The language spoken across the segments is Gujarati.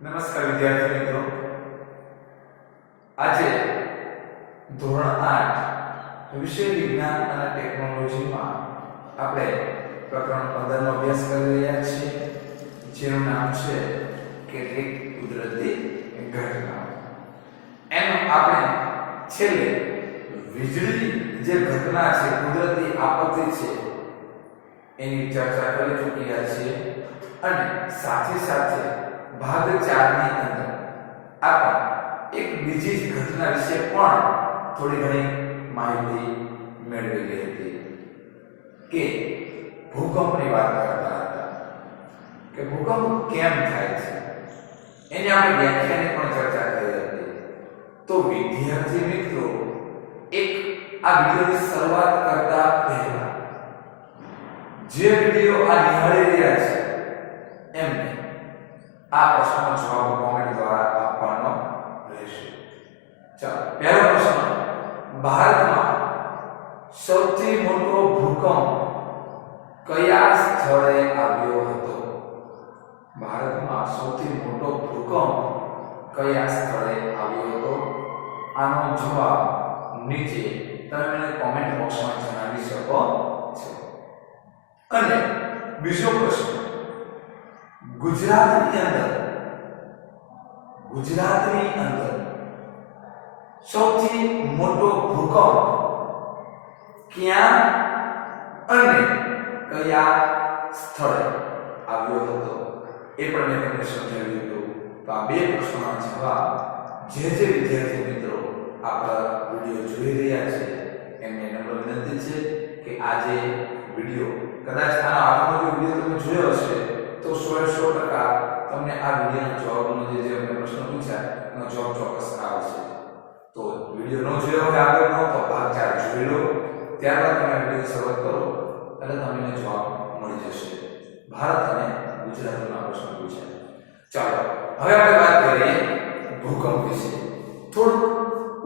નમસ્કાર વિદ્યાર્થી મિત્રો, આજે ધોરણ 8 વિષય વિજ્ઞાન અને ટેકનોલોજીમાં આપણે પ્રકરણ 15 નો અભ્યાસ કરી રહ્યા છીએ, જેનું નામ છે કેટલીક કુદરતી ઘટનાઓ. એનો આપણે છેલ્લે વીજળી જે ઘટના છે, કુદરતી આપત્તિ છે, એની ચર્ચા કરી ચૂક્યા છીએ અને સાથે સાથે ભાગ 4 ની અંદર આપણે એક બીજી જ ઘટના વિશે પણ થોડી ઘણી માહિતી મેળવેલી હતી કે ભૂકંપની વાત કરતા હતા કે ભૂકંપ કેમ થાય છે, એની આપણે વ્યાખ્યાની પણ ચર્ચા કરી હતી. તો વિદ્યાર્થી મિત્રો, એક આ વિડિયોની શરૂઆત કરતા પહેલા જે વિડિયો આ નિહાળી રહ્યા છે એમને આ પ્રશ્નનો જવાબ કોમેન્ટ દ્વારા આપવાનો રહેશે. ચાલો, પહેલો પ્રશ્ન: ભારતમાં સૌથી મોટો ભૂકંપ કયા સ્થળે આવ્યો હતો? ભારતમાં સૌથી મોટો ભૂકંપ કયા સ્થળે આવ્યો હતો? આનો જવાબ નીચે તમે મને કોમેન્ટ બોક્સમાં જણાવી શકો છો. અને બીજો પ્રશ્ન: ગુજરાતની અંદર સૌથી મોટો ભૂકંપ ક્યાં અને કયા સ્થળે આવ્યો હતો? એ પણ મેં તમને સમજાવ્યું હતું. તો આ બે પ્રશ્નોના જવાબ જે વિદ્યાર્થી મિત્રો આપણા વિડિયો જોઈ રહ્યા છે એમને નમ્ર વિનંતી છે કે આ જે વિડિયો, કદાચ આનો આગળનો વિડિયો તમે જોયો હશે તો 100% તમને આ વિડિયોના જવાબનો જે મેં પ્રશ્ન પૂછ્યા એનો જવાબ ચોક્કસ આવશે. તો વિડિયો ન જોયો હોય આગળનો તો ભાગ 4 જોઈ લો, ત્યારબાદ તમે વિડિયો શરૂઆત કરો એટલે તમને જવાબ મળી જશે. ભારત અને ગુજરાતના પ્રશ્ન પૂછ્યા. ચાલો, હવે આપણે વાત કરીએ ભૂકંપ વિશે. થોડું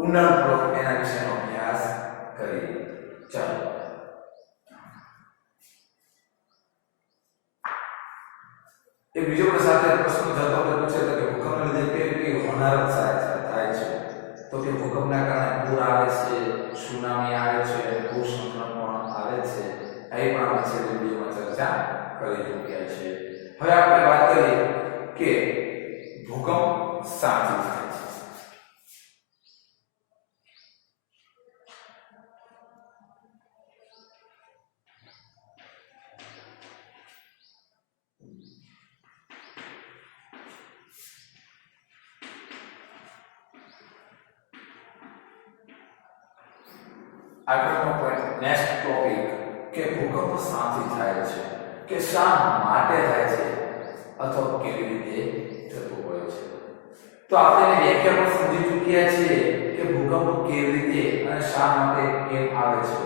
ઊંડાણપૂર્વક એના વિશેનો અભ્યાસ કરીએ. ચાલો, એક બીજો પણ સાથે પ્રશ્ન જતો પૂછે તો કે ભૂકંપને લીધે કેવી હોનારત થાય છે? તો કે ભૂકંપના કારણે પૂર આવે છે, સુનામી આવે છે, ભૂસ્ખલન પણ આવે છે. એ પણ આપણે છેલ્લી વિડિયોમાં ચર્ચા કરી ચૂક્યા છીએ. હવે આપણે વાત કરીએ કે ભૂકંપ શાથી થાય છે. આગળનો પોઈન્ટ, નેક્સ્ટ ટોપિક કે ભૂકંપ શાથી થાય છે, કે શા માટે થાય છે અથવા કેવી રીતે થતું હોય છે. તો આપણે વ્યાખ્યા પણ સમજી ચૂક્યા છીએ કે ભૂકંપ કેવી રીતે અને શા માટે કેમ આવે છે.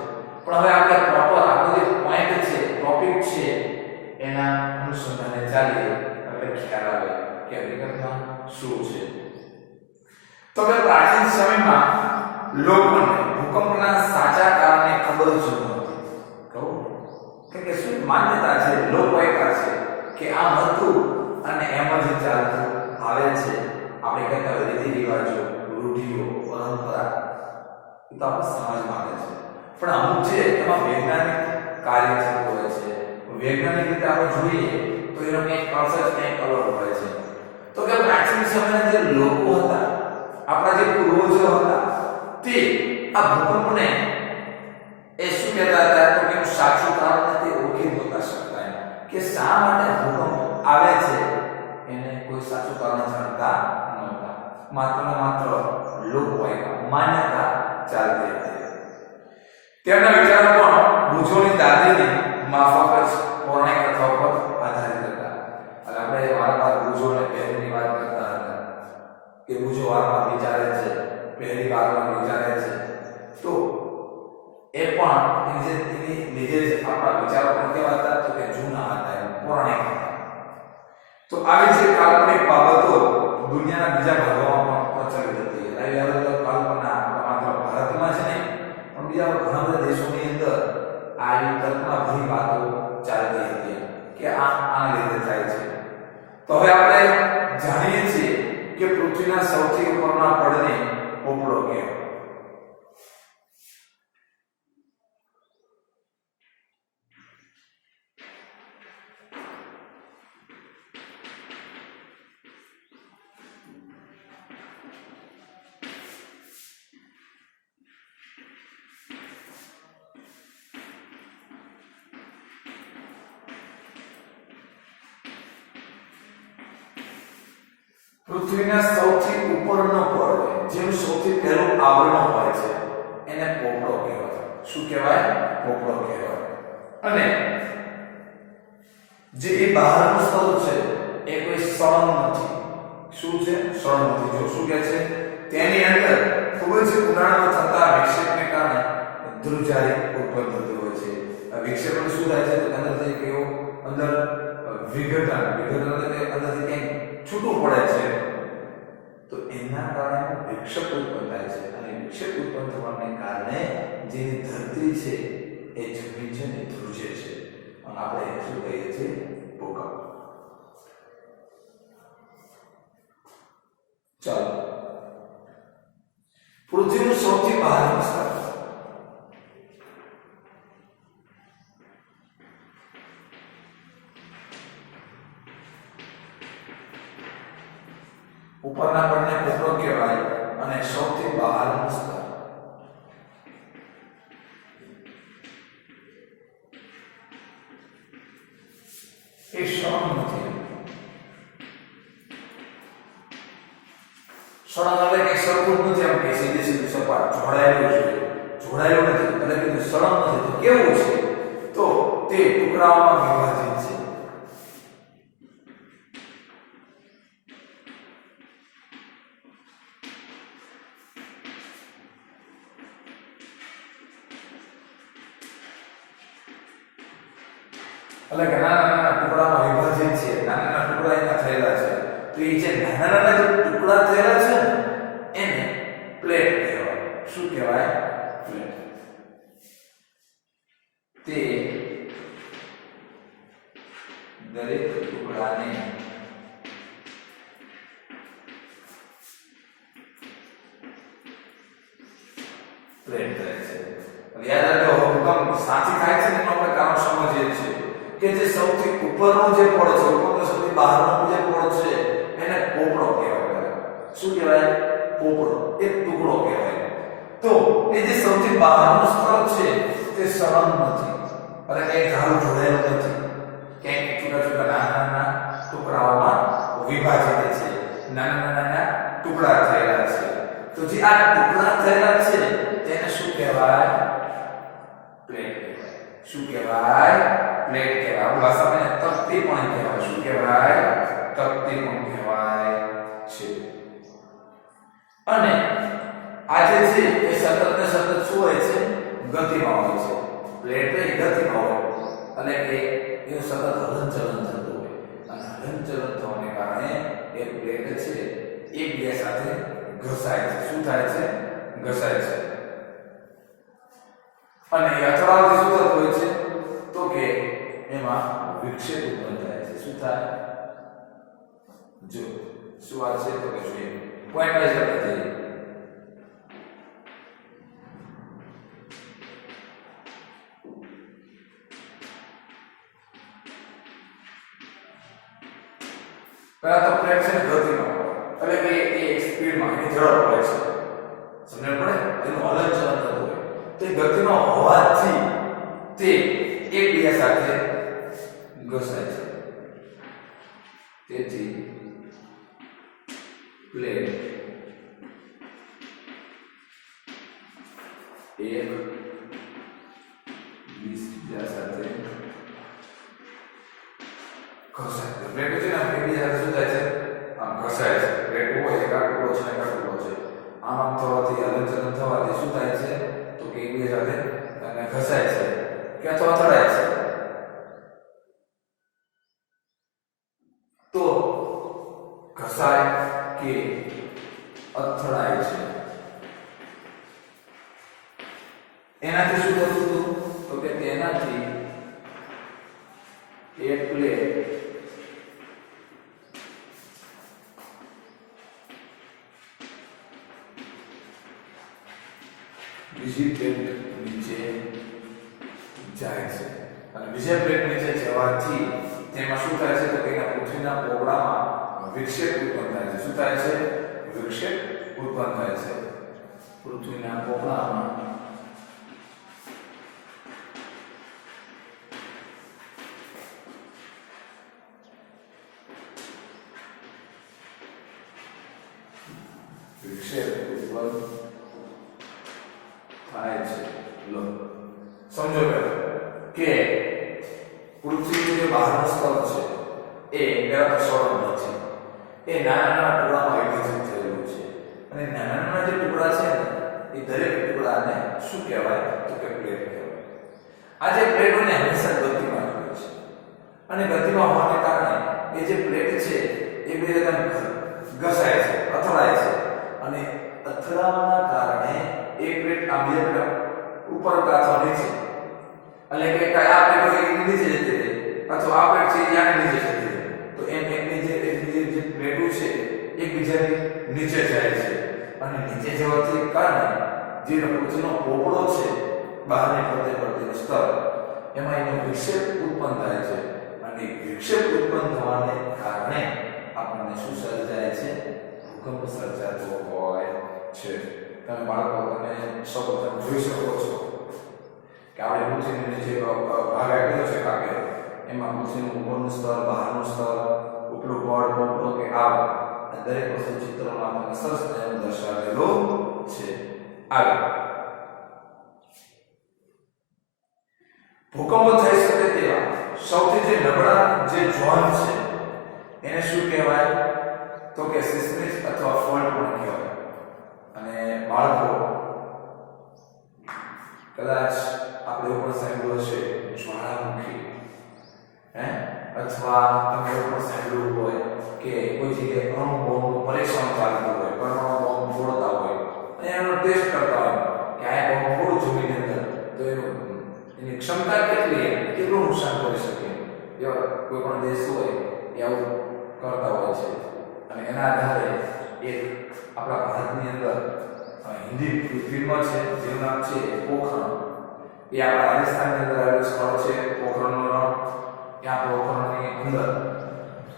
પણ હવે આપણે પ્રોપર આપણો જે પોઈન્ટ છે, ટોપિક છે, એના અનુસંધાને ચાલીએ એટલે ખ્યાલ આવે કે હકીકતમાં શું છે. તો કે પ્રાચીન સમયમાં લોકોને ભૂકંપના સાચા કારણે ખબર જ નહોતી. કહું કે શું માન્યતા છે, લોકવાયકા છે કે આમ હતું અને એમ જ ચાલતું આવે છે. આપણે કહેતા હોય રીતિ રિવાજો, રૂઢિઓ, પરંપરા, એ તો આપણા સમાજમાં આવે છે. પણ અમુક છે એમાં વૈજ્ઞાનિક કાર્ય થતું હોય છે. વૈજ્ઞાનિક રીતે આપણે જોઈએ તો એનો કંઈક પ્રોસેસ કંઈક અલગ હોય છે. તો કે પ્રાચીન સમયના જે લોકો હતા, આપણા જે પૂર્વજો હતા, તે આ ભૂકંપને એ શું કહેતા હતા? તો કે સાચું કારણ નથી ઓળખી નહોતા શકતા કે શા માટે ભૂકંપ આવે છે. એને કોઈ સાચું કારણ જાણતા નહોતા. માત્ર ને માત્ર લોકવાયકા, માન્યતા ચાલતી હતી. તેમના વિચારો પણ બુજોની દાદીની માફક જ પૌરાણિક કથાઓ પર આધારિત હતા. અને આપણે વારંવાર બુજોને પહેલીની વાત કરતા હતા કે બુજો વારંવાર વિચારે છે, પહેલી વારમાં વિચારે છે. તો એ પણ એની લીધે જ આપણા વિચારો પણ કેવા હતા? તો કે જૂના હતા, પૌરાણિક હતા. તો આવી જે કાલ્પનિક બાબતો દુનિયાના બીજા ભાગોમાં પણ પ્રચલિત હતી. આવી અલગ અલગ કલ્પના માત્ર ભારતમાં જ નહીં પણ બીજા ઘણા બધા દેશોની અંદર આવી કલ્પનાભરી વાતો ચાલતી હતી કે આના લીધે થાય છે. તો હવે આપણે જાણીએ છીએ પૃથ્વીના સૌથી ઉપરનો પડ હોય જેનું સૌથી પહેલું આવરણ હોય છે એને પોપડો કહેવાય. શું કહેવાય? પોપડો કહેવાય. અને જે એ બહારનું સ્તર છે એ કોઈ સળંગ નથી. શું છે? સળંગ નથી. જો શું કહે છે? તેની અંદર ખૂબ જ ઊંડાણમાં થતા વિક્ષેપને કારણે ધ્રુજારી ઉત્પન્ન થતી હોય છે. આ વિક્ષેપણ શું થાય છે? તો અંદરથી કેવો અંદર વિઘટન એટલે કે અંદરથી કંઈક છૂટું પડે છે. તો એના કારણે વિક્ષેપ ઉત્પન્ન થાય છે અને વિક્ષેપ ઉત્પન્ન થવાને કારણે જે ધરતી છે એ જમીન છે ને ધ્રુજે છે અને આપણે શું કહીએ છીએ? ભૂકંપ. ચાલો, પૃથ્વીનું સૌથી બહારનું સ્તર ઉપરના પડને પોપડો કહેવાય અને સૌથી બહારનું સ્તર એ સળંગ નથી. સળંગ એટલે કે સરખું નથી, આમ કે સીધી સીધી સપાટ જોડાયેલું છે. જોડાયેલું નથી એટલે કે સળંગ નથી. તો કેવું છે? તો તે ટુકડાઓમાં વિભાજિત છે. એટલે કે નાના ટુકડામાં વિભાજિત છે. નાના ટુકડા એના થયેલા છે. તો એ જે નાના જે ટુકડા થયેલા છે ને એને પ્લેટ કહેવાય. શું કહેવાય? પ્લેટ. તે દરેક ટુકડાને પ્લેટ કહે છે. યાદ રાખો, ભૂકંપ સાચી થાય છે ને એનું આપણે કારણ સમજીએ છીએ કે જે સૌથી ઉપરનો જે પડ છે, ઉપરનો સૌથી બહારનો જે પડ છે એને પોપડો કહેવાય. શું કહેવાય? પોપડો. એક ટુકડો કહેવાય. તો એ જે સૌથી બહારનું સ્તર છે તે સળંગ નથી એટલે કે ધારું જોડાયેલું નથી. ક્યાંક છોટા છોટા નાના ટુકડાઓમાં વિભાજિત છે. નાના ટુકડા થયેલા છે. તો જે આ ટુકડા થયેલા છે તેને શું કહેવાય? પ્લેટ કહેવાય. શું કહેવાય? પ્લેટ કહેવાય. ભાષામાં એને તકતી પણ કહેવાય. શું કહેવાય? તકતી પણ કહેવાય છે. અને આજે છે એ સતત ને સતત શું હોય છે? ગતિમાં હોય છે. પ્લેટ એ ગતિમાં હોય અને એ સતત હલનચલન થતું હોય અને હલનચલન થવાને કારણે એ પ્લેટ છે એકબીજા સાથે ઘસાય છે. શું થાય છે? ઘસાય છે. અને એ અથડાવાથી શું થતું હોય છે? તો કે એમાં વિક્ષેપ ઉત્પન્ન થાય છે. શું થાય? જો શું વાત છે તો કે જોઈએ પોઈન્ટ વાઇઝ આપણે જઈએ. પહેલા તો પ્લેટ છે ગતિમાં એટલે કે એ સ્પીડમાં એની ઝડપ હોય છે. સમજણ પડે? એનું હલનચલન થતું હોય તે ગતિમાં હોવાથી તે એકબીજા સાથે ઘસાય છે. તેથી પ્લેટ એક બીજા સાથે ઘસાય છે. પ્લેટ છે ને એકબીજા સાથે શું થાય છે? આમ ઘસાય છે. પ્લેટ હોય એક આટલો છે એક આટલો છે. આમ થવાથી હલનચલન થવાથી શું થાય છે? તો કે એકબીજા સાથે ઘસાય છે કે અથવા અથડાય છે. તો ઘસાય કે અથડાય છે એનાથી શું થતું હતું? તો કે તેનાથી એ પ્લેટ બીજી પ્લેટ નીચે જાય છે અને બીજા પ્લેટ નીચે જવાથી તેમાં શું થાય છે? તો કે પૃથ્વીના પોપડામાં વિક્ષેપ ઉત્પન્ન થાય છે. શું થાય છે? વિક્ષેપ ઉત્પન્ન થાય છે. પૃથ્વીના પોપડામાં વિક્ષેપ ઉત્પન્ન થાય છે. લો સમજો કે પૃથ્વીનું જે બહારનું સ્તર છે એ પેલા તો સળંગ નથી, એ નાના નાના ટુકડામાં વિભાજિત થયેલું છે અને નાના નાના જે ટુકડા છે ને એ દરેક ટુકડાને શું કહેવાય તો કે પ્લેટ કહેવાય. આ જે પ્લેટોને હંમેશા ગતિમાં હોય છે અને ગતિમાં હોવાને કારણે એ જે પ્લેટ છે એ બે એકદમ ઘસાય છે, અથડાય છે અને અથડાવાના કારણે એક પ્લેટ આ બે પ્લેટ ઉપર અથવા નીચે એટલે કે આ પ્લેટ નીચે જતી રહે અથવા આ પ્લેટ છે યાને નીચે જતી રહે, તો એમ એકની જે પ્લેટો છે એકબીજાની નીચે જાય છે અને નીચે જવાથી કારણે જે પૃથ્વીનો પોપડો છે બહારની ફરતે પડતી સ્તર એમાં એનો વિક્ષેપ ઉત્પન્ન થાય છે અને વિક્ષેપ ઉત્પન્ન થવાને કારણે આપણને શું સર્જાય છે? ભૂકંપ સર્જાતો હોય છે. તમે બાળકો તમે સૌપ્રથમ જોઈ શકો છો કે આપણે પૃથ્વીની નીચે ભાગ આપ્યો છે કાગળ, એમાં પૃથ્વીનું ઉપરનું સ્તર, બહારનું સ્તર, ઉપલું પડ, પોપડો કે આવ દરેક વસ્તુ ચિત્રમાં આપણને સરસ રીતે દર્શાવેલું છે. આગળ ભૂકંપ થઈ શકે તેવા સૌથી જે નબળા જે ઝોન છે એને શું કહેવાય તો કે સિસ્મિક અથવા ફોલ્ટ પણ કહેવાય. અને બાળકો કદાચ આપણે ઉપર સાંભળ્યું હશે જ્વાળામુખી અથવા તમે ઉપર સાંભળ્યું હોય કે કોઈ જગ્યાએ અણુ બોમ્બનું પરીક્ષણ ચાલતું હોય, પરમાણુ બોમ્બ ફોડતા હોય અને એનો ટેસ્ટ કરતા હોય કે આ બોમ્બ ફોડું જમીનની અંદર તો એની ક્ષમતા કેટલી છે, કેટલું નુકસાન કરી શકે, એવા કોઈ પણ દેશ હોય એ આવું કરતા હોય છે. અને એના આધારે એક આપણા ભારતની અંદર હિન્દી ફિલ્મ છે જેનું નામ છે પોખરણ, એ આપણા રાજસ્થાનની અંદર આવેલું સ્થળ છે પોખરણનું રણ. ત્યાં પોખરણની અંદર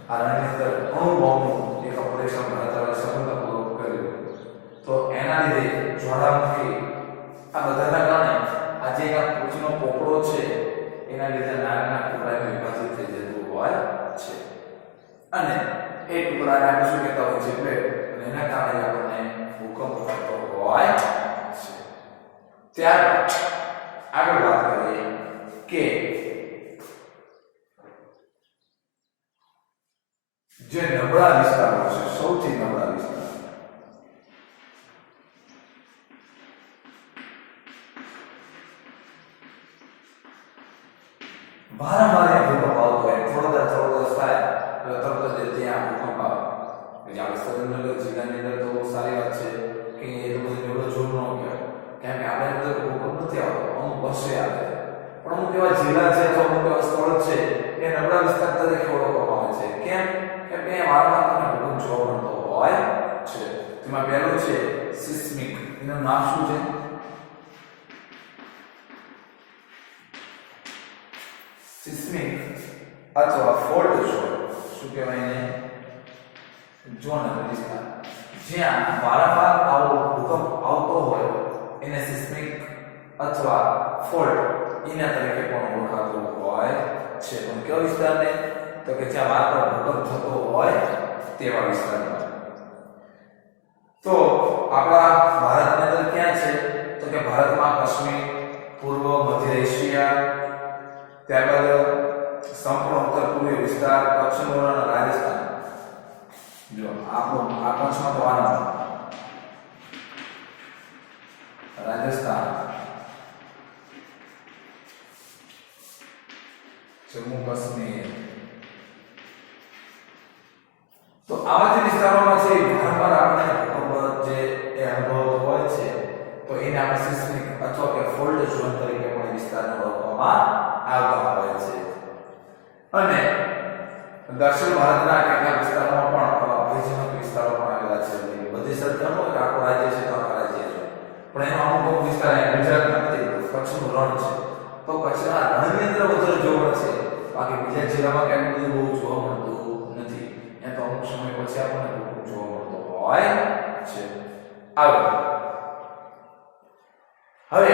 આ રણની અંદર અણુ બોમ્બનું એક ઓપરેશન ભારત સફળતાપૂર્વક કર્યું. તો એના લીધે જ્વાળામુખી આ બધાના કારણે આજે આ પૃથ્વીનો પોપડો છે એના લીધે નાના નાના ટુકડામાં વિભાજિત થઈ જતું હોય છે અને એ ટુકડાને આપણે શું કહેતા હોય છે? પ્લેટ. અને એના કારણે આપણને ભૂકંપ થતો હોય છે. ત્યારબાદ આગળ વાત કરીએ કે જે નબળા વિસ્તારો છે, સૌથી નબળા વિસ્તાર વારંવાર ભૂકંપ આવતો હોય, થોડો દિવસ થાય એટલે તરત જ ત્યાં ભૂકંપ આવે. એટલે આપણે સુરેન્દ્રનગર જિલ્લાની અંદર તો સારી વાત છે કે એ લોકો એવડો જોર ન કહેવાય, કેમ કે આપણે અંદર ભૂકંપ નથી આવતો, અમુક વર્ષે આવે. પણ અમુક એવા જિલ્લા છે અથવા અમુક એવા સ્થળ છે એ નબળા વિસ્તાર તરીકે ઓળખવામાં આવે છે. કેમ કે વારંવાર તમને ભૂકંપ જોવા મળતો હોય છે. તેમાં પહેલું છે સિસ્મિક. એનું નામ શું છે? સિસ્મિક અથવા ફોલ્ટ ઝોન. શું કહેવાય એને? ઝોન વિસ્તાર જ્યાં વારંવાર આવો ભૂકંપ આવતો હોય એને સિસ્મિક અથવા ફોલ્ટ એના તરીકે પણ ઓળખાતો હોય છે. પણ કયો વિસ્તારને? તો કે જ્યાં વારંવાર ભૂકંપ થતો હોય તેવા વિસ્તારમાં. તો આપણા ભારતની અંદર ક્યાં છે? તો કે ભારતમાં કાશ્મીર, પૂર્વ મધ્ય એશિયા, ત્યારબાદ સંપૂર્ણ ઉત્તર પૂર્વીય વિસ્તાર, પશ્ચિમ અને રાજસ્થાન. જો આપણું આ પંચમા તો વારંવાર રાજસ્થાન, જમ્મુ કાશ્મીર, તો આવા જે વિસ્તારોમાં છે વારંવાર આપણે ભૂકંપ જે એ અનુભવ હોય છે તો એને આપણે સિસ્મિક અથવા કે ફોલ્ટ ઝોન તરીકે પણ વિસ્તારને ઓળખવામાં આવતા હોય છે. અને દક્ષિણ ભારતના કેટલાક વિસ્તારોમાં પણ ભયજનક વિસ્તારો પણ આવેલા છે. બધી સરકાર હોય કે આખું રાજ્ય છે તો આખા રાજ્ય છે, પણ એનો અમુક વિસ્તાર ગુજરાતમાં નથી, કચ્છનું રણ છે તો કચ્છના રણની અંદર વધારે જોવા છે, બાકી બીજા જિલ્લામાં ક્યાંક બધું બહુ જોવા મળતું નથી. ત્યાં તો અમુક સમય પછી આપણને ભૂકંપ જોવા મળતો હોય છે. આગળ હવે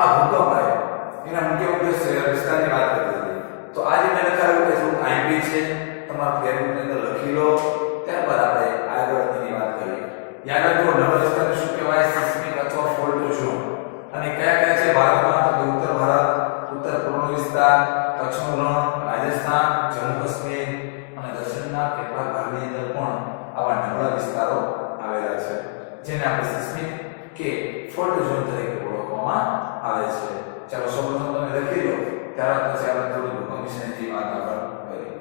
આ ભૂકંપ આવ્યો એના મુખ્ય મુખ્ય વિસ્તારની વાત કરી. તો આજે મેં લખાયું કે થોડું આઈપી છે, તમારા ફેરબુકની અંદર લખી લો. ત્યારબાદ આપણે આગળ એની વાત કરીએ. યાદ રાખજો નવા વિસ્તાર વિસ્તાર, કચ્છનું રણ, રાજસ્થાન, જમ્મુ કાશ્મીર અને દક્ષિણના કેટલાક ભાગની અંદર પણ આવા નબળા વિસ્તારો આવેલા છે, જેને આપણે સિસ્મિક કે ફોલ્ટ ઝોન તરીકે ઓળખવામાં આવે છે. ચાલો સૌપ્રથમ તમે લખી લો, ત્યાર પછી આપણે થોડું ભૂકંપ વિશેની વાત આગળ કરીએ.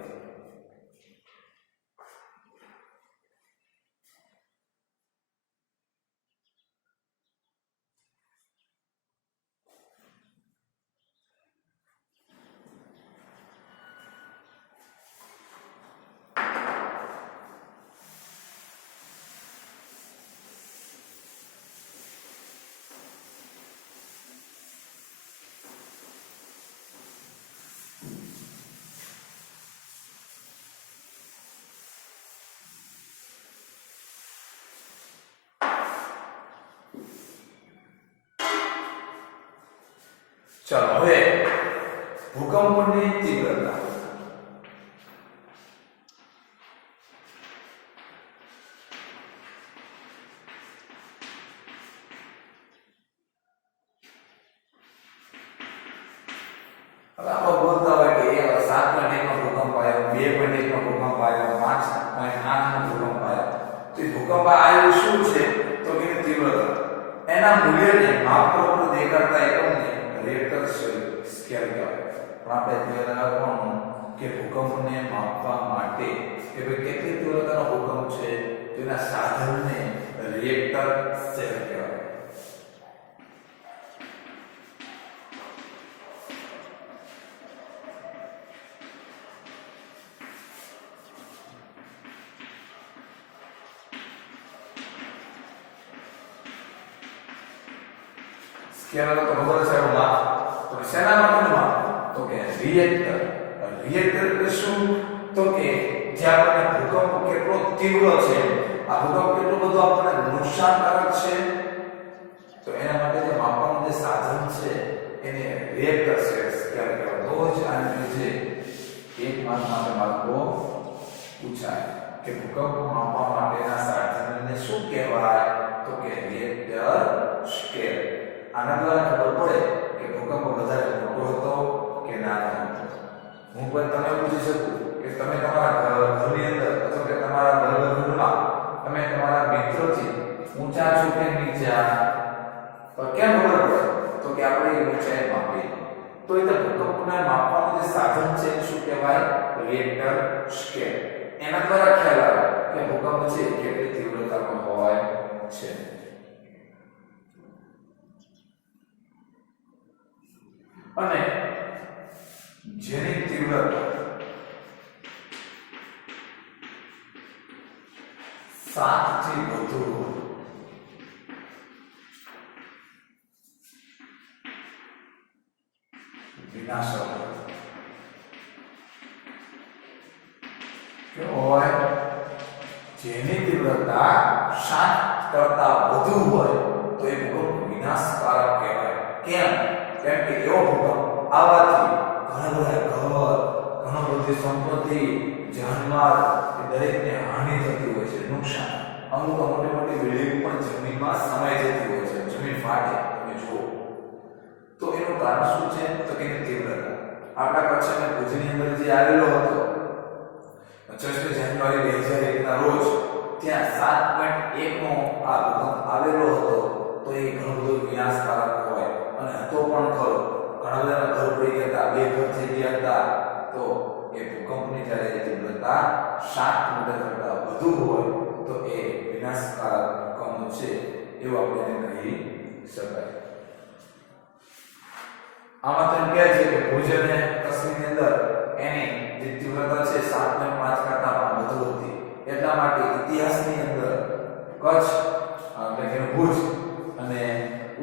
ચાલો હવે ભૂકંપની તીવ્રતા. હવે આપણે બોલતા હોય કે 7.1 નો ભૂકંપ આવ્યો, 2.1 નો ભૂકંપ આવ્યો, 5.8 નો ભૂકંપ આવ્યો. તો એ ભૂકંપ આવ્યો શું છે? તો કે તીવ્રતા. એના મૂલ્યને માપવા પર દેખાડતા એકમને રેક્ટર સ્કેલ કહેવાય. પણ આપણે પહેલા લખવાનું કે ભૂકંપને માપવા માટે કે ભાઈ કેટલી તીવ્રતાનો ભૂકંપ છે તેના સાધનને રિએક્ટર સ્કેલ કહેવાય. સ્કેલ તો ખબર છે માપ. તો શેના માટેનું માપ? તો કે રિએક્ટર. રિએક્ટર એટલે શું? તો કે જે આપણને ભૂકંપ કેટલો તીવ્ર છે, આ ભૂકંપ કેટલું બધું આપણને નુકસાનકારક છે, તો એના માટે જે માપવાનું જે સાધન છે એને રિએક્ટર સ્કેલ કહેવાય. રોજ આની જે એક માસ માટે માપવો પૂછાય કે ભૂકંપ માપવા માટેના સાધનને શું કહેવાય? તો કે રિએક્ટર સ્કેલ. આના દ્વારા ખબર પડે કે ભૂકંપ વધારે મોટો હતો કે નાનો હતો. હું પણ તમને પૂછી શકું કે તમે તમારા ઘરની અંદર અથવા કે તમારા ઘરમાં તમે તમારા મિત્રોથી ઊંચા છો કે નીચા, તો કેમ ખબર પડે? તો કે આપણે એ ઊંચાઈ માપીએ. તો એ ભૂકંપને માપવાનું જે સાધન છે શું કહેવાય? Reactor scale. એના દ્વારા ખ્યાલ આવે કે ભૂકંપ છે કેટલી તીવ્રતાનો હોય છે. અને જેની તીવ્રતા 7 થી વધુ વિનાશક કે હોય, જેની તીવ્રતા 7 કરતા વધુ હોય તો એ ભૂકંપ વિનાશકારક કહેવાય. કેમ? કેમ કે એવો ભૂકંપ આવવાથી ઘણા બધા ઘર, ઘણો બધી સંપત્તિ, જાનમાલ એ દરેકને હાનિ થતી હોય છે, નુકસાન. અમુક મોટી મોટી બિલ્ડિંગ પણ જમીનમાં સમાઈ જતી હોય છે, જમીન ફાટે. તમે જુઓ તો એનું કારણ શું છે? તો કે તીવ્રતા. આપણા કચ્છ અને ભુજની અંદર જે આવેલો હતો 25 જાન્યુઆરી 2001 ના રોજ ત્યાં 7.1 નો આ ભૂકંપ આવેલો હતો. તો એ ઘણો બધો વિનાશકારક હોય અને હતો પણ ખરો. ઘણા બધાના ઘર પડી ગયા હતા, 2 ઘર થઈ ગયા હતા. તો એ ભૂકંપની જ્યારે તીવ્રતા 7 મીટર કરતા વધુ હોય તો એ વિનાશકારક ભૂકંપ છે એવું આપણે કહી શકાય. આમાં તેમ કહે છે કે ભુજ અને કચ્છની અંદર એની જે તીવ્રતા છે 7.5 કરતા વધુ હતી. એટલા માટે ઇતિહાસની અંદર કચ્છ એટલે કે ભુજ અને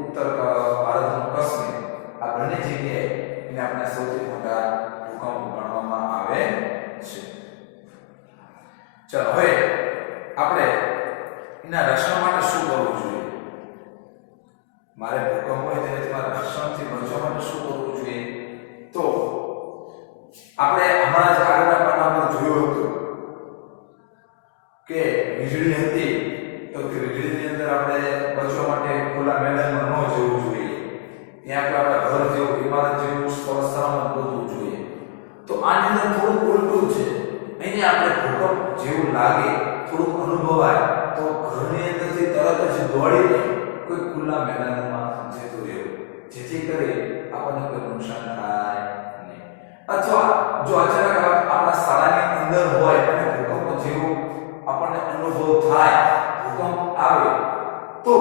ઉત્તર ભારતનું કાશ્મીર આ બંને જગ્યાએ એને આપણે સૌથી મોટા ભૂકંપ ગણવામાં આવે છે. ચાલો હવે આપણે એના રક્ષણ માટે શું કરવું જોઈએ? મારે ભૂકંપ હોય તેનાથી મારા રક્ષણથી બચવા માટે શું કરવું જોઈએ? તો આપણે હમણાં જ આગળના પાઠમાં જોયું હતું કે વીજળી હતી, તો કે વીજળીની અંદર આપણે બચવા માટે ખુલ્લા મેદાનમાં ન જવું જોઈએ. ત્યાં આપણે ઘર જેવું, ઇમારત જેવું સ્થળ સલામત બધું આની અંદર થોડું ઉલટું છે. અહીંયા આપણે ભૂકંપ જેવું લાગે, થોડું અનુભવાય તો ઘરની અંદરથી તરત જ દોડીને કોઈ ખુલ્લા મેદાનમાં જતું રહેવું, જેથી કરી આપણને કોઈ નુકસાન થાય નહીં. અથવા જો અચાનક આપણા શાળાની અંદર હોય અને ભૂકંપ જેવું આપણને અનુભવ થાય, ભૂકંપ આવે, તો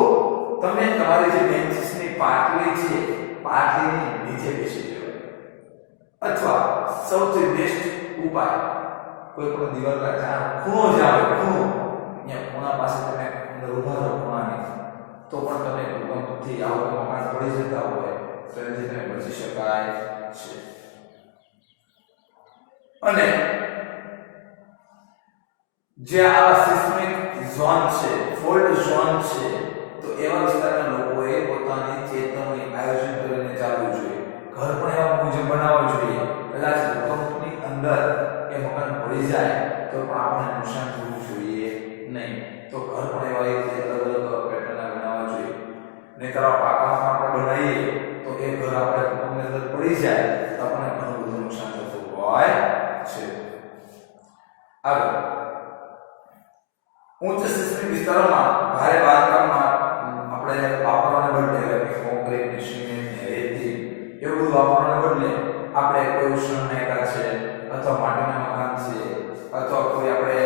તમે તમારી જે બેન્ચીસની પાટલી છે, પાટલીની નીચે બેસી જવાય. અથવા સૌથી બેસ્ટ ઉપાય, કોઈ પણ દિવાલના જ્યાં ખૂણો જ આવે, ખૂણો, અહીંયા ખૂણા પાસે તમે અંદર ઊભા રહો ખૂણાની, તો પણ તમે ભૂકંપથી આવો મકાન પડી જતા હોય તો એનાથી તમે બચી શકાય છે. અને જે આ સિસ્મિક ઝોન છે, ફોલ્ટ ઝોન છે, તો એવા વિસ્તારના લોકોએ પોતાની ચેતવણી આયોજન કરીને ચાલવું જોઈએ. ઘર પણ એવા મુજબ બનાવવું જોઈએ. કદાચ ભૂકંપની અંદર એ મકાન પડી જાય તો પણ આપણને નુકસાન થવું જોઈએ નહીં. તો ઘર પણ એવા એક અલગ અલગ પેટર્નના બનાવવા જોઈએ. નહીંતર પાકામાં આપણે બનાવીએ તો એ ઘર આપણે ભૂકંપની અંદર પડી જાય તો આપણને ઘણું બધું નુકસાન થતું હોય છે. આગળ, ઉચ્ચ સિસ્મિક વિસ્તારોમાં ભારે બાંધકામમાં આપણે વાપરવાને બદલે કોન્ક્રીટ, સિમેન્ટ, રેતી એવું બધું વાપરવાને બદલે આપણે કોઈ ઉષ્ણનાયકા છે અથવા માટીના મકાન છે અથવા કોઈ આપણે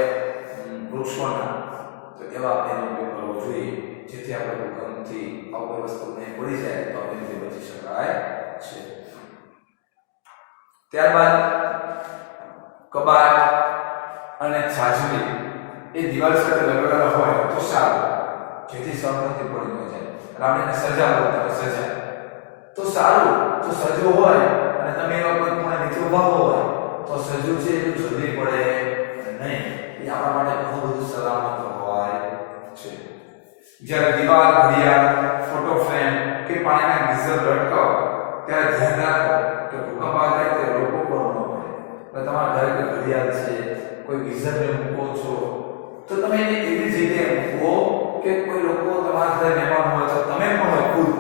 વૃક્ષોના, તો એવા આપણે ઉપયોગ કરવો જોઈએ, જેથી આપણે ભૂકંપથી આવી વસ્તુ નહીં પડી જાય તો આપણે બચી શકાય છે. ત્યારબાદ કબાટ અને છાજલી એ દિવાલ સાથે લગાવેલા હોય તો સારું, જેથી સરળતાથી પડી ન જાય. રાવણીને સજાવો, તમે સજા તો સારું, તો સજવું હોય અને તમે એવા કોઈ ખૂણે નીચે ઉભા હોય તો સજવું છે એટલું જલ્દી પડે નહીં. એ આપણા માટે ઘણું બધું સલામત હોય છે. જ્યારે દિવાલ, ઘડિયાળ, ફોટો ફ્રેમ કે પાણીના ગીઝર લટકાવો ત્યારે ધ્યાન રાખો કે ભૂકંપ આવે ત્યારે લોકો પર ન પડે. એટલે તમારા ઘરે કોઈ ઘડિયાળ છે, કોઈ ગીઝરને મૂકો છો તો તમે એને એવી જગ્યાએ મૂકો કે કોઈ લોકો તમારા ઘરે મહેમાન હોય તો તમે પણ હોય ખુદ,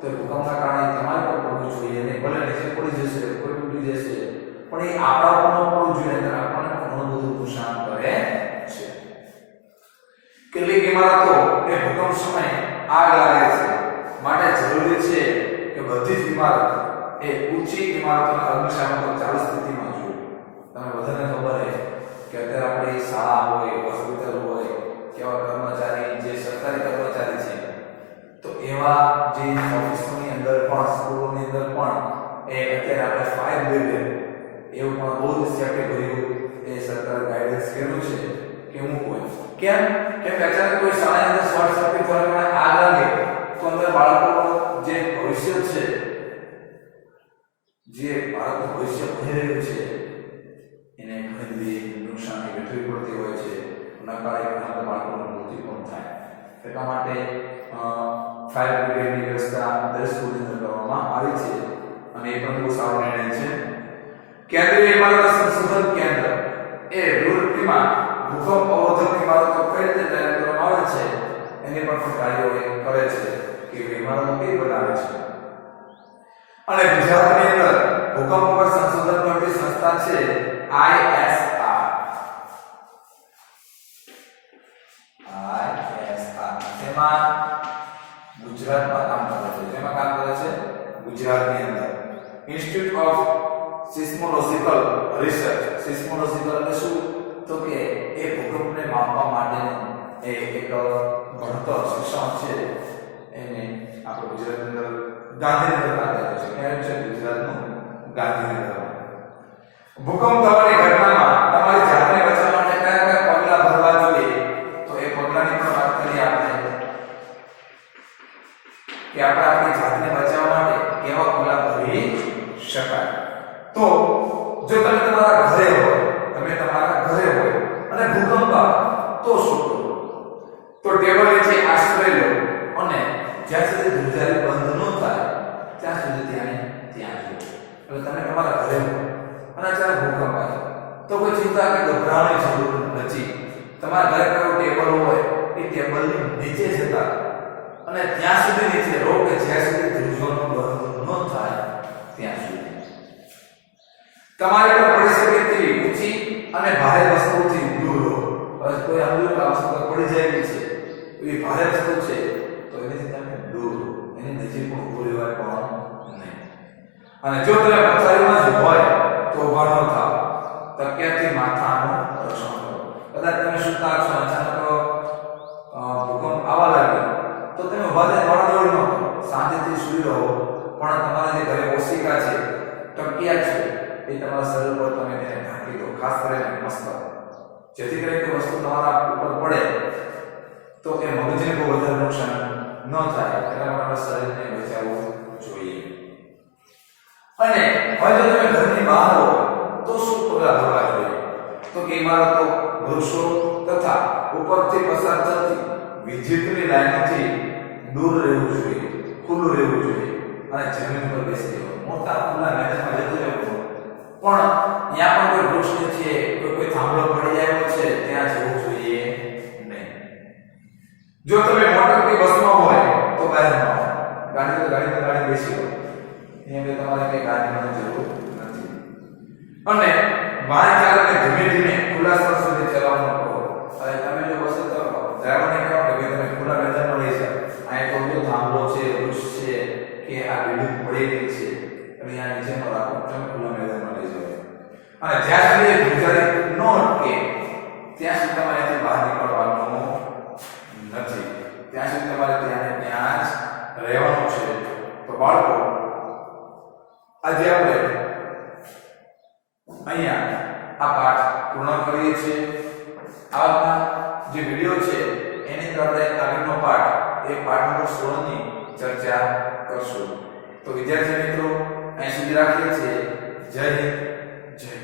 તો ભૂકંપના કારણે તમારે પણ પડવું જોઈએ નહીં. ભલે નીચે પડી જશે, કોઈ તૂટી જશે, પણ એ આપણા પર ન પડવું જોઈએ, ત્યારે આપણને ઘણું બધું નુકસાન કરે છે. કેટલીક ઇમારતો એ ભૂકંપ સમયે આગ લાગે છે, માટે જરૂરી છે કે બધી જ ઇમારત એ ઊંચી ઇમારતોના અગ્નિશામકો ચાલુ સ્થિતિમાં જોઈએ. તમે બધાને ખબર છે કે અત્યારે આપણી શાળા હોય, હોસ્પિટલ હોય, કેવા કર્મચારી જે સરકારી કર્મચારી છે, તો એવા જે ઓફિસોની અંદર પણ, સ્કૂલોની અંદર પણ એ અત્યારે આપણે ફાયર બ્રિગેડ એવું પણ બહુ જ સેફ્ટી ભર્યું એ સરકારે ગાઈડન્સ કર્યું છે કે મૂકવો. કેમ કે અચાનક કોઈ શાળાની અંદર શોર્ટ સર્કિટ દ્વારા આગ લાગે તો અંદર બાળકોનું જે ભવિષ્ય છે, જે બાળકનું ભવિષ્ય બની રહ્યું છે, એને ઘણી બધી નુકસાની વેઠવી પડતી હોય છે. એના કારણે ઘણા બાળકોનું મૃત્યુ પણ થાય. એટલા માટે ફાયર બ્રિગેડની વ્યવસ્થા દરેક સ્કૂલની અંદર કરવામાં આવી છે અને એ પણ બહુ સારો નિર્ણય છે. કેન્દ્રીય ઇમારત સંશોધન કેન્દ્ર એ રૂરકીમાં ભૂકંપ અવરોધક ઇમારતો કઈ રીતે તૈયાર કરવામાં આવે છે એની પણ કાર્યો કરે છે કે ઇમારતો કઈ બનાવે છે. અને ગુજરાતની અંદર ભૂકંપ પર સંશોધન કરતી સંસ્થા છે ISR. તેમાં ગુજરાતમાં કામ કરે છે. તેમાં કામ કરે છે ગુજરાતની અંદર institute of seismological research. Seismological એટલે શું? તો કે એ ભૂકંપને માપવા માટેનું એક ભણતર શિક્ષણ છે, એને આપણે ગુજરાતની અંદર ગાંધીનગર ખાતે છે. ક્યાં છે? ગુજરાતનું ગાંધીનગર. ભૂકંપ થવાની ઘટનામાં તમારી જાતને બચાવવા માટે કયા કયા પગલાં ભરવા જોઈએ, તો એ પગલાંની પણ વાત કરીએ આપણે કે આપણે આપણી જાતને બચાવવા માટે કેવા પગલાં ભરી શકાય. તો જો તમે તમારા ઘરે હોય અને ભૂકંપ આવે તો શું કરો? તો ટેબલ નીચે આશ્રય લો અને જ્યાં સુધી ધ્રુજારી બંધ ન થાય ત્યાં સુધી ત્યાં જો. એટલે તમે તમારા ઘરે હો અને અચાનક ભૂકંપ આવે તો કોઈ ચિંતા કે ગભરાવાની જરૂર નથી. તમારા ઘરે કોઈ ટેબલ હોય એ ટેબલની નીચે જતા અને ત્યાં સુધી નીચે રહો કે જ્યાં સુધી ધ્રુજવાનું બંધ ન થાય ત્યાં સુધી. તમારી પર પડી શકે તેવી ઊંચી અને ભારે વસ્તુઓથી દૂર રહો. હવે કોઈ સમજો કે આ વસ્તુ પર પડી જાય એવી છે, એ ભારે વસ્તુ છે, તો એનાથી તમે દૂર રહો. એની નજીક પણ ઊભું રહેવાય પણ નહીં. અને જો તમે પથારીમાં જ હોય તો ઊભા ન થાવ. તકિયાથી માથાનું રક્ષણ કરો. કદાચ તમે સૂતા છો, અચાનક ભૂકંપ આવવા લાગ્યો તો તમે ઊભા થઈને દોડાદોડી ન કરો. શાંતિથી સૂઈ રહો. પણ તમારા જે ઘરે ઓશિકા છે, તકિયા છે, એ તમારા શરીર પર તમે તેને ઢાંકી દો, ખાસ કરીને મસ્તક, જેથી કરીને કોઈ વસ્તુ તમારા ઉપર પડે તો એ મગજને કોઈ વધારે નુકસાન ન થાય. એના માટે શરીરને બચાવવું જોઈએ. અને હવે જો તમે ઘરની બહાર હો તો શું પગલાં ભરવા જોઈએ? તો કે ઇમારતો, વૃક્ષો તથા ઉપરથી પસાર થતી વિદ્યુતની લાઈનોથી દૂર રહેવું જોઈએ, ખુલ્લું રહેવું જોઈએ. અને જમીન પર બેસી જવું. મોટા ખુલ્લા મેદાનમાં જતું રહેવું. પણ ત્યાં પણ કોઈ વૃક્ષ નથી, કોઈ થાંભલો પડી આવ્યો છે, ત્યાં જવું જોઈએ નહીં. જો તમે મોટર કે બસમાં હોય તો બહાર ન આવો. ગાડી બેસી લો. અહીંયા તમારે કઈ ગાડીની જરૂર નથી. અને વાહન ચાલકને ધીમે ધીમે ખુલ્લા સ્થળ સુધી ચલાવવાનું કહો. હવે તમે જો બસ ડ્રાઈવરને કહો કે તમે ખુલ્લા મેદાનમાં લઈ જાઓ. અહીંયા તો થાંભલો છે, વૃક્ષ છે, કે આ બિલ્ડિંગ પડી ગઈ છે, અને આ નીચે ન રાખો, તમે ખુલ્લા મેદાનમાં લઈ જાઓ. અને જ્યાં સુધી ગુજારી ન અટકે ત્યાં સુધી તમારે અહીંથી બહાર નીકળવાનું નથી. ત્યાં સુધી તમારે ત્યાં જ રહેવાનું છે. તો બાળકો, આજે આપણે અહીંયા આ પાઠ પૂર્ણ કરીએ છીએ. આગળના જે વિડિયો છે એની અંદર આપણે આગળનો પાઠ, એ પાઠ નંબર 16 ની ચર્ચા કરશું. તો વિદ્યાર્થી મિત્રો, અહીં સુધી રાખીએ છીએ. જય હિન્દ, જય